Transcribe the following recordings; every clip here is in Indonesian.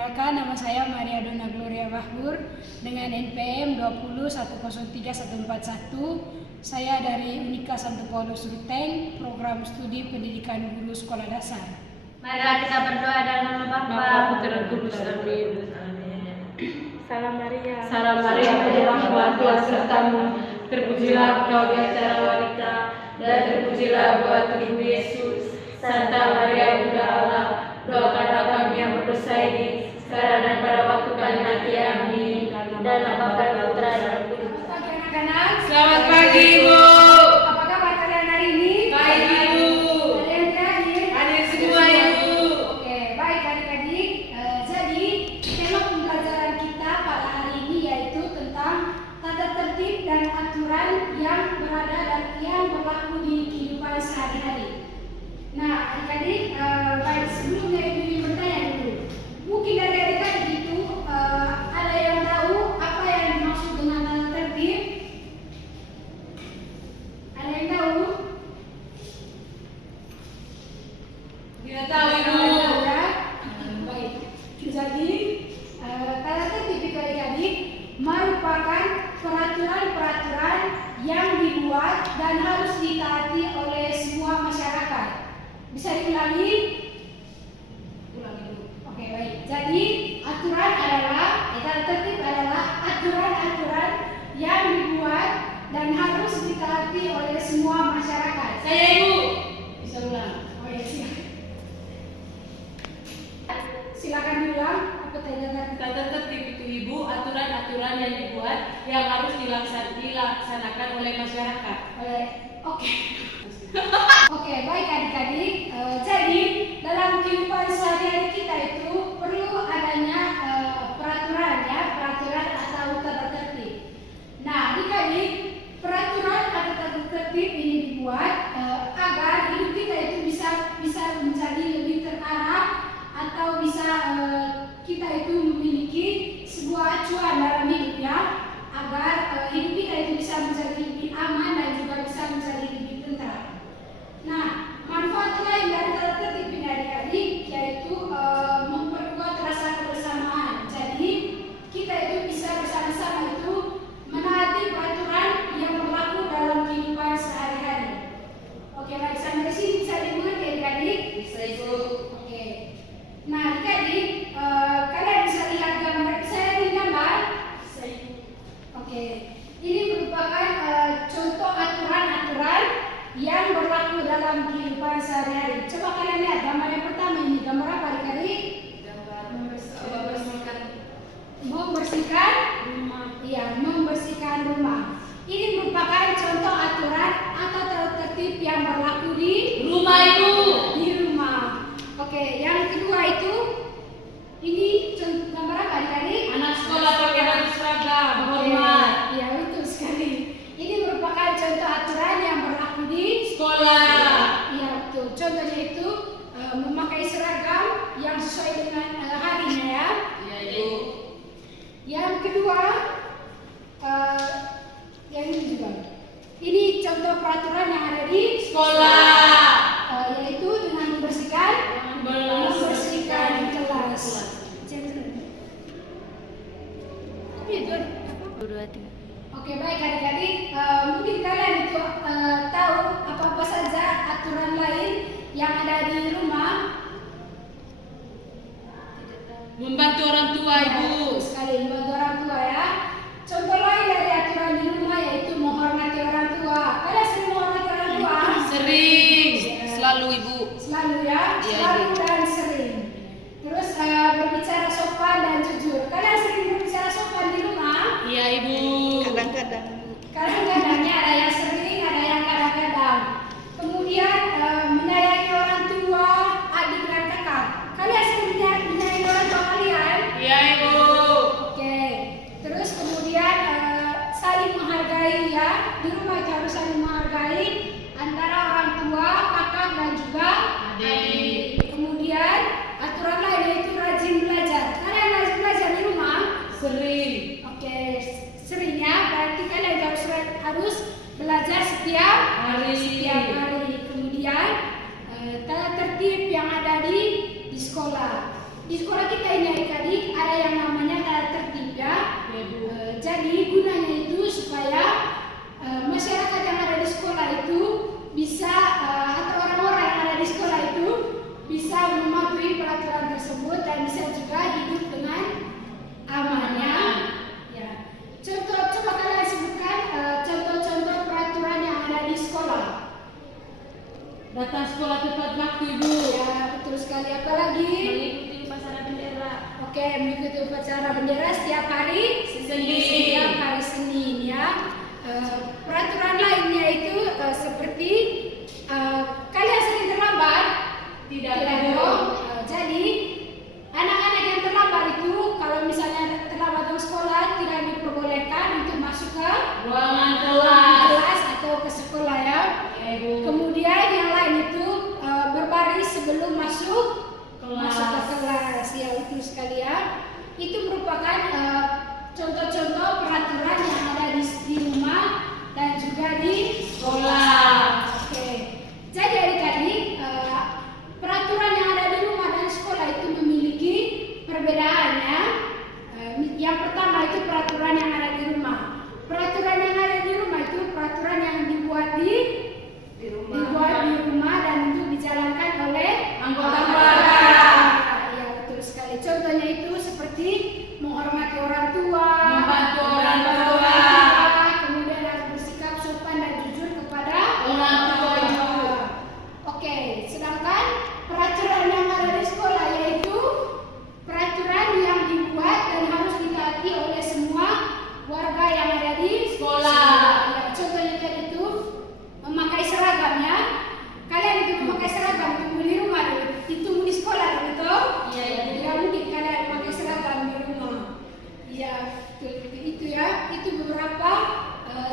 Perkenalkan, nama saya Maria Dona Gloria Bahur dengan NPM 20103141. Saya dari Unika Santo Paulus Ruteng, program studi pendidikan guru sekolah dasar. Mari kita berdoa dalam nama Bapa, Putra, Kudus, amin. Salam Maria. Salam Maria, penyerahlah Tuhan sertamu, terpujilah kau di antara wanita, dan terpujilah buah tubuhmu Yesus. Santa Maria Bunda Allah, doakanlah kami yang berdosa ini, sekarang dan pada waktu kami mati. Amin. dan Bapa dan Putra dan Roh Kudus. Selamat pagi anak-anak. Selamat pagi, Ibu. Apa kabar kalian hari ini? Baik, Ibu. Kalian hadir? Hadir semua, Ibu. Oke, baik adik-adik. Jadi tema pembelajaran kita pada hari ini yaitu tentang tata tertib dan aturan yang berada dan yang berlaku di kehidupan sehari-hari. Nah, adik-adik, baik sebelumnya Ibu bertanya dulu. Mungkin dari adik-adik itu ada yang tahu apa yang dimaksud dengan tata tertib? Ada yang tahu? Tidak tahu, Ibu. Ya? Baik. Jadi tata tertib itu adik-adik merupakan peraturan-peraturan yang dibuat dan harus ditaati oleh semua masyarakat. Bisa diulangi? Ulangi dulu. Oke, baik. Jadi aturan adalah tata tertib adalah aturan-aturan yang dibuat dan harus ditaati oleh semua masyarakat. Saya, Ibu. Bisa ulang? Oh ya, siap. Silakan diulang. Apa tanya? Tata tertib itu, Ibu, aturan-aturan yang dibuat yang harus dilaksanakan oleh masyarakat. Oke. Oke, baik adik-adik. Jadi dalam kehidupan sehari-hari kita itu perlu adanya peraturan atau tata tertib. Nah, adik-adik, peraturan atau tata tertib ini dibuat agar hidup kita itu bisa menjadi lebih terarah atau bisa kita itu memiliki sebuah acuan dalam hidupnya agar hidup kita itu bisa menjadi lebih aman dan juga bisa menjadi lebih tentram. Nah, manfaat lain dari tata tertib ini adik-adik yaitu memperkuat rasa kebersamaan. Jadi kita itu bisa bersama-sama itu menaati peraturan yang berlaku dalam kehidupan sehari-hari. Oke, baik, sampai sini bisa dimengerti adik-adik? Bisa, Ibu. Oke. Nah, adik-adik, kalian bisa lihat gambar. Saya ini gambar. Oke. Ini merupakan contoh aturan-aturan yang berlaku dalam kehidupan sehari-hari. Coba kalian lihat gambar yang pertama ini. Gambar apa adik-adik? Gambar Membersihkan rumah. Iya, membersihkan rumah. Ini merupakan contoh aturan atau tata tertib yang berlaku di Rumah, Ibu. Di rumah. Oke, yang kedua itu ini contoh gambar apa adik-adik? Anak sekolah pakai baju seragam, hormat. Iya, betul sekali. Ini merupakan contoh aturan yang berlaku di Sekolah. Iya, betul. Contohnya itu memakai seragam yang sesuai dengan harinya ya. Iya, Ibu. Yang kedua, yang ini juga. Ini contoh peraturan yang ada di Sekolah. yaitu dengan membersihkan kelas. Oke, baik adik-adik, mungkin kalian itu tahu apa saja aturan lain yang ada di rumah. Membantu orang tua, Ibu. Sekali membantu orang tua ya. Contoh lain dari aturan di rumah yaitu menghormati orang tua. Kalian sering menghormati orang tua? Sering. Selalu, Ibu. Selalu ya, Iya, selalu Ibu. dan sering. Terus berbicara sopan dan jujur. Kalian sering berbicara sopan di rumah? Iya, Ibu. Kadang-kadang. Kadang-kadangnya ada yang sering, ada yang kadang-kadang. Kemudian menyayangi orang tua, adik dan kakak. Kalian sering menyayangi orang tua kalian? Iya, Ibu. Oke. Terus kemudian saling menghargai ya. Di rumah itu harus saling menghargai antara orang tua, kakak dan juga Adik. Kemudian aturan lain yaitu rajin belajar. Kalian rajin belajar di rumah? Sering. Oke, sering ya. Berarti kalian harus belajar Datang sekolah tepat waktu, Ibu. Ya, betul sekali. Apa lagi? Mengikuti upacara bendera. Oke, mengikuti upacara bendera setiap hari Senin. Setiap hari Senin ya. Peraturan lainnya itu seperti kalian sering terlambat? Tidak, Tidak Bu. dong. Jadi anak-anak yang terlambat itu kalau misalnya terlambat ke sekolah tidak diperbolehkan untuk masuk ke Ruangan kelas. kelas atau ke sekolah ya. Ya, Ibu. Kemudian yang lain itu berbaris sebelum masuk Kelas. ke kelas ya, itu sekali ya. Itu merupakan contoh-contoh peraturan yang ada di rumah dan juga di Sekolah. Oke. Jadi adik-adik, peraturan yang ada di rumah dan sekolah itu memiliki perbedaannya. Yang pertama itu peraturan yang ada di rumah. Peraturan yang ada di rumah itu peraturan yang dibuat di rumah dan itu dijalankan oleh Anggota keluarga. keluarga. Ya, betul sekali. Contohnya itu seperti menghormati orang tua, Membantu orang tua. kemudian harus bersikap sopan dan jujur kepada Orang tua. Oke, sedangkan peraturan yang ada di sekolah yaitu peraturan yang dibuat dan harus ditaati oleh semua warga yang ada di Sekolah. Ya, contohnya tadi itu memakai seragam ya. Kalian itu memakai seragam tunggu di rumah dulu. Ditunggu di sekolah betul? Iya, iya. Tidak mungkin kalian memakai seragam di rumah. Iya, itu ya. Itu beberapa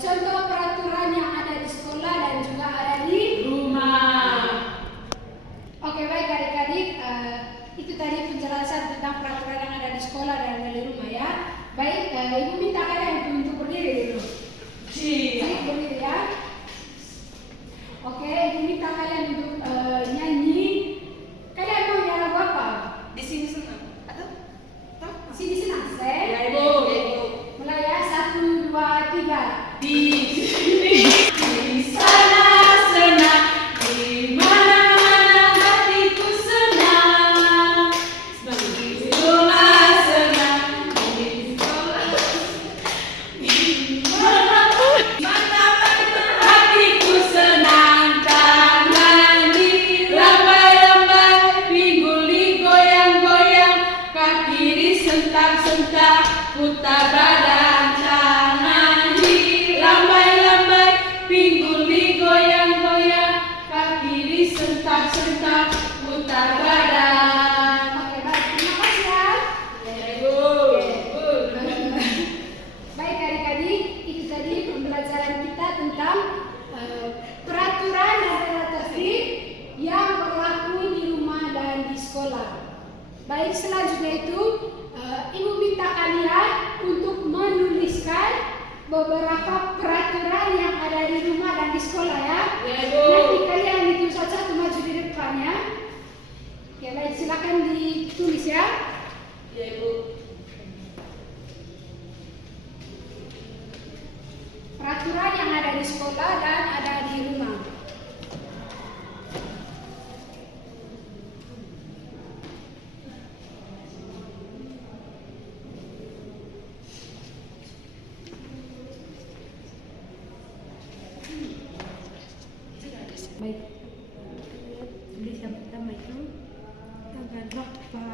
contoh peraturan yang ada di sekolah dan juga ada di Rumah. Oke, baik adik-adik, itu tadi penjelasan tentang peraturan yang ada di sekolah dan ada di rumah ya. Baik, Ibu minta kalian untuk berdiri dulu. Baik, berdiri ya. Oke, Ibu minta kalian untuk nyanyi. Kalian mau nyanyi lagu apa? Di sini senang. Atau? Sini senang, Sen. Ya, Ibu. Mulai ya, 1, 2, 3. Di sini, di sana senang, di mana-mana hatiku senang. Di sekolah senang, di sekolah. Di mana-mana hatiku senang, tangan dilambai-lambai, pinggul digoyang-goyang, kaki disentak-sentak, putar badan, tangan dilambai-lambai, pinggul digoyang-goyang, kaki disentak-sentak, putar badan. Oke, baik. Terima kasih ya. Ya, Ibu. Baik adik-adik, itu tadi pembelajaran kita tentang peraturan dan tata tertib yang berlaku di rumah dan di sekolah. Baik, selanjutnya itu Ibu minta kalian untuk menuliskan beberapa peraturan yang ada di rumah dan di sekolah ya. Ya, Ibu. Nanti kalian itu satu-satu maju di depannya. Ya, baik, silakan ditulis ya. Ya, Ibu. Peraturan yang ada di sekolah dan ada di rumah. Baik. Tulis yang pertama itu tanggal berapa?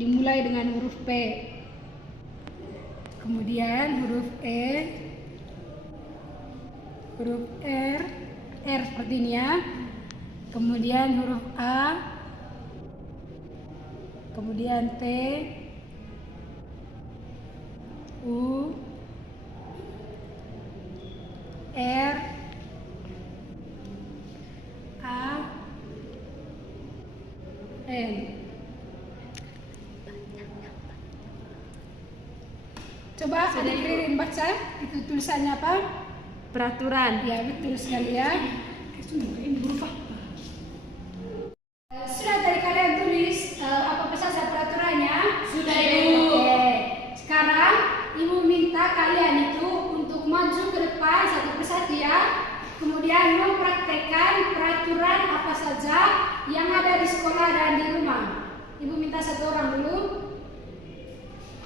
Dimulai dengan huruf P, kemudian huruf E, huruf R seperti ini ya, kemudian huruf A, kemudian T, U, R, A, N. Coba adik Ririn baca, itu tulisannya apa? Peraturan. Ya, betul sekali ya. Sudah tadi kalian tulis apa saja peraturannya? Sudah, Ibu. Oke. Sekarang Ibu minta kalian itu untuk maju ke depan satu persatu ya. Kemudian mempraktekkan peraturan apa saja yang ada di sekolah dan di rumah. Ibu minta satu orang dulu.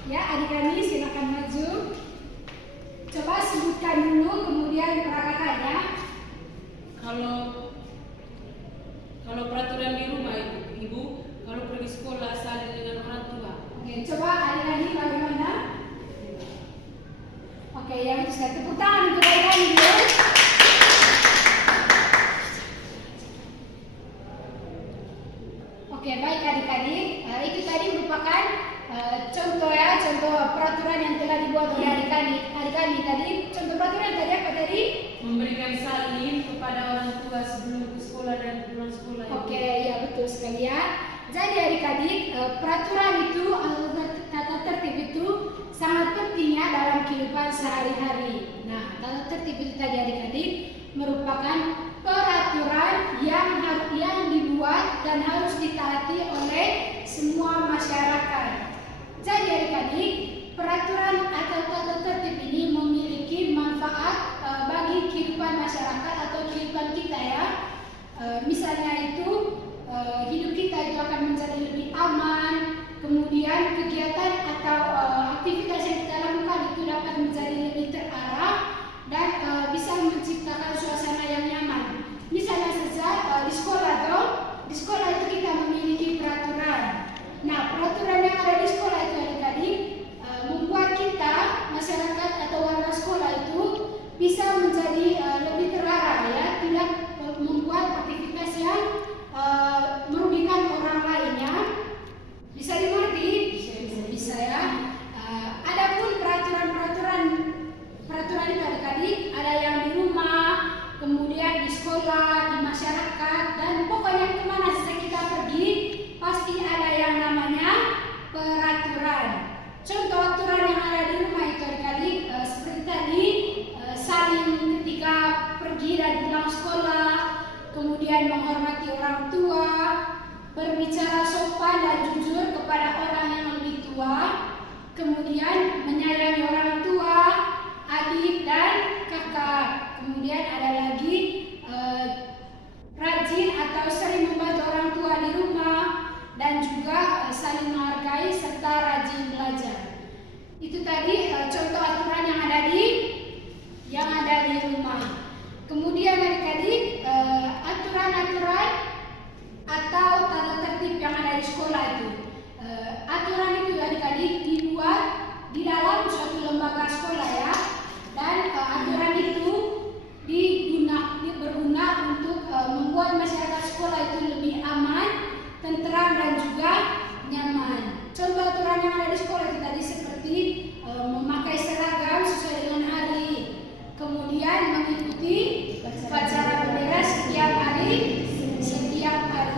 Ya, adik kami silakan maju. Coba sebut kemudian prakakanya. Kalau peraturan di rumah ibu, kalau pergi sekolah saling dengan orang tua. Oke, coba adik-adik bagaimana? Oke, yang bisa tepuk tangan untuk adik-adik dulu. Oke, baik adik-adik. Itu tadi merupakan contoh ya, contoh peraturan yang telah dibuat oleh adik-adik. Adik-adik tadi, contoh peraturan tadi apa tadi? Memberikan salin kepada orang tua sebelum ke sekolah dan pulang sekolah. Oke, ya betul sekali ya. Jadi adik-adik, peraturan itu atau tata tertib itu sangat pentingnya dalam kehidupan sehari-hari. Nah, tata tertib itu tadi adik-adik merupakan peraturan yang dibuat dan harus ditaati oleh semua masyarakat. Jadi adik-adik, peraturan atau tata tertib ini memiliki manfaat bagi kehidupan masyarakat atau kehidupan kita ya. Misalnya itu hidup kita itu akan menjadi lebih aman, kemudian kegiatan atau aktivitas yang kita lakukan itu dapat menjadi lebih terarah dan bisa menciptakan suasana yang nyaman. Misalnya saja di sekolah itu kita memiliki peraturan. Nah, peraturan yang ada di sekolah itu adik-adik membuat kita masyarakat atau warga sekolah itu bisa menjadi lebih terarah ya, tidak membuat aktivitas yang merugikan orang lainnya. Bisa dimengerti? Bisa ya. Adapun peraturan itu adik-adik ada yang di rumah, kemudian di sekolah, di masyarakat, dan pokoknya kemana saja kita pergi pasti ada yang namanya peraturan. Contoh aturan yang ada di rumah itu adik-adik seperti tadi saling ketika pergi dan pulang sekolah, kemudian menghormati orang tua, berbicara sopan dan jujur kepada orang yang lebih tua, kemudian menyayangi orang tua, adik dan kakak. Kemudian ada lagi rajin atau sering membantu orang tua di rumah dan juga saling menghargai serta rajin belajar. Itu tadi contoh aturan yang ada di rumah. Kemudian adik-adik aturan-aturan atau tata tertib yang ada di sekolah itu. Aturan itu adik-adik dibuat di dalam suatu lembaga sekolah ya. Dan aturan itu berguna untuk membuat masyarakat sekolah itu lebih aman, tentram dan juga nyaman. Contoh aturan yang ada di sekolah itu tadi seperti memakai seragam sesuai dengan hari, kemudian mengikuti upacara bendera setiap hari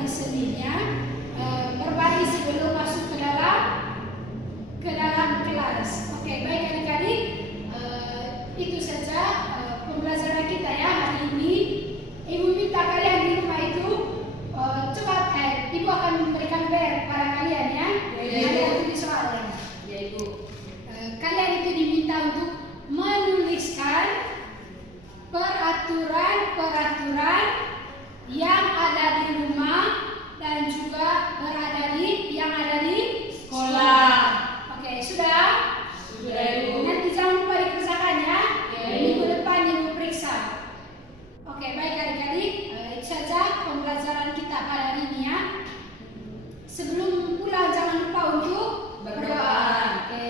Seninnya, berbaris sebelum masuk ke dalam kelas. Oke, baik adik-adik, itu saja pembelajaran kita ya hari ini. Ibu minta kalian di rumah itu coba ibu akan memberikan PR kepada kalian ya. Ada tulis soalnya. Ya ibu. Kalian itu diminta untuk menuliskan peraturan yang ada di rumah dan juga yang ada di sekolah. Oke, sudah? Sudah ibu. Nanti jangan lupa dikerjakan ya. Minggu depan ibu periksa. Oke, baik adik-adik, itu saja pembelajaran kita pada hari ini ya. Sebelum pulang jangan lupa untuk berdoa. Oke.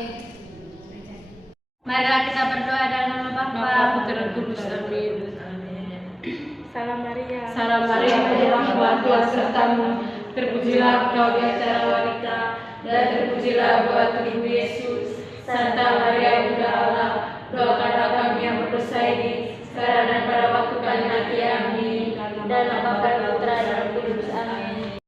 Marilah kita berdoa dalam nama Bapa, Putra dan Kudus. Amin. Salam Maria. Salam Maria, penyerah Tuhan sertamu, terpujilah engkau di antara wanita, dan terpujilah buah tubuh Yesus. Santa Maria Bunda Allah, doakanlah kami yang berdosa ini, sekarang dan pada waktu kami mati. Amin. dan Bapa dan Putra dan Kudus. Amin.